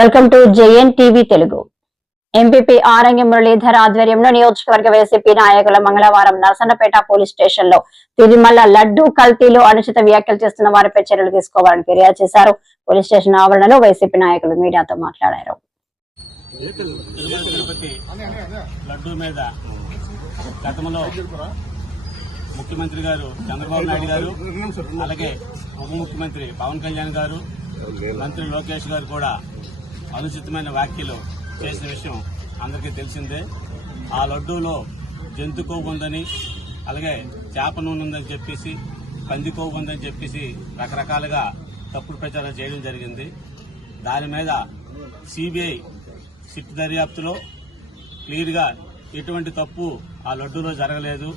Welcome to JN TV Telugu. MPP Arangi Muralidhar ఆధ్వర్యంలో నియోజకవర్గ YCP నాయకుల మంగళవారం నరసన్నపేట పోలీస్ స్టేషన్ లో తిరుమల లడ్డూ కల్తీలో అనుచిత వ్యాఖ్యలు చేస్తున్న వారిపై చర్యలు తీసుకోవాలని ఫిర్యాదు చేశారు. పోలీస్ స్టేషన్ ఆవరణలో వైసీపీ నాయకులు మీడియాతో మాట్లాడారు. ముఖ్యమంత్రి గారు చంద్రబాబు నాయుడు గారు, అలాగే ఉప ముఖ్యమంత్రి పవన్ కళ్యాణ్ గారు, మంత్రి లోకేష్ గారు కూడా అనుచితమైన వ్యాఖ్యలు చేసిన విషయం అందరికీ తెలిసిందే. ఆ లడ్డూలో జంతు కొవ్వు ఉందని, అలాగే చేప నూనె ఉందని చెప్పేసి, పంది కొవ్వు ఉందని చెప్పేసి రకరకాలుగా తప్పుడు ప్రచారం చేయడం జరిగింది. దాని మీద సిబిఐ సిట్ దర్యాప్తులో క్లియర్గా ఎటువంటి తప్పు ఆ లడ్డూలో జరగలేదు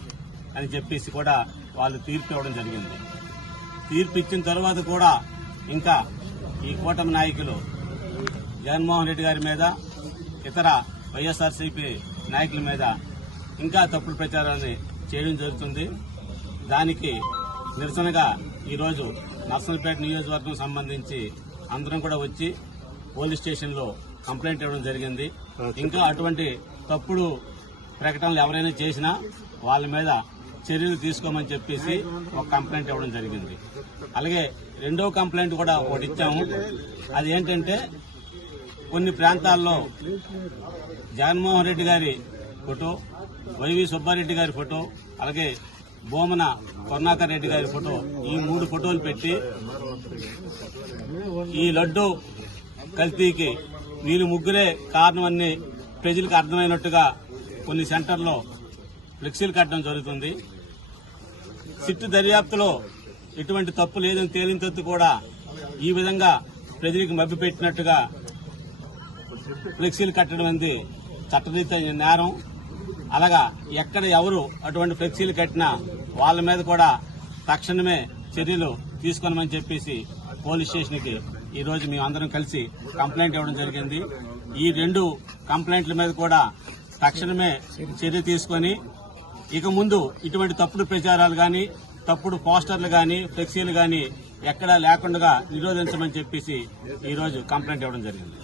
అని చెప్పేసి కూడా వాళ్ళు తీర్పు ఇవ్వడం జరిగింది. తీర్పు ఇచ్చిన తర్వాత కూడా ఇంకా ఈ కూటమి నాయకులు జగన్మోహన్ రెడ్డి గారి మీద, ఇతర వైఎస్ఆర్సీపీ నాయకుల మీద ఇంకా తప్పుడు ప్రచారాన్ని చేయడం జరుగుతుంది. దానికి నిరసనగా ఈరోజు నర్సన్నపేట నియోజకవర్గం సంబంధించి అందరం కూడా వచ్చి పోలీస్ స్టేషన్లో కంప్లైంట్ ఇవ్వడం జరిగింది. ఇంకా అటువంటి తప్పుడు ప్రకటనలు ఎవరైనా చేసినా వాళ్ళ మీద చర్యలు తీసుకోమని చెప్పేసి ఒక కంప్లైంట్ ఇవ్వడం జరిగింది. అలాగే రెండో కంప్లైంట్ కూడా ఒకటి ఇచ్చాము. అది ఏంటంటే, కొన్ని ప్రాంతాల్లో జగన్మోహన్ రెడ్డి గారి ఫోటో, వైవి సుబ్బారెడ్డి గారి ఫోటో, అలాగే బోమన కరుణాకర్ రెడ్డి గారి ఫోటో, ఈ 3 ఫోటోలు పెట్టి ఈ లడ్డు కల్తీకి వీళ్ళు ముగ్గురే కారణమని ప్రజలకు అర్థమైనట్టుగా కొన్ని సెంటర్లో ఫ్లెక్సీలు కట్టడం జరుగుతుంది. సిట్టు దర్యాప్తులో ఎటువంటి తప్పు లేదని తేలిన తర్వాత కూడా ఈ విధంగా ప్రజలకు మభ్యపెట్టినట్టుగా ఫ్లెక్సీలు కట్టడం అనేది చట్టరీత్యా నేరం. అలాగా ఎక్కడ ఎవరు అటువంటి ఫ్లెక్సీలు కట్టినా వాళ్ళ మీద కూడా తక్షణమే చర్యలు తీసుకోనమని చెప్పేసి పోలీస్ స్టేషన్కి ఈ రోజు మేమందరం కలిసి కంప్లైంట్ ఇవ్వడం జరిగింది. ఈ 2 కంప్లైంట్ల మీద కూడా తక్షణమే చర్య తీసుకొని ఇక ముందు ఇటువంటి తప్పుడు ప్రచారాలు గాని, తప్పుడు పోస్టర్లు గాని, ఫ్లెక్సీలు గాని ఎక్కడా లేకుండా నిరోధించమని చెప్పేసి ఈ రోజు కంప్లైంట్ ఇవ్వడం జరిగింది.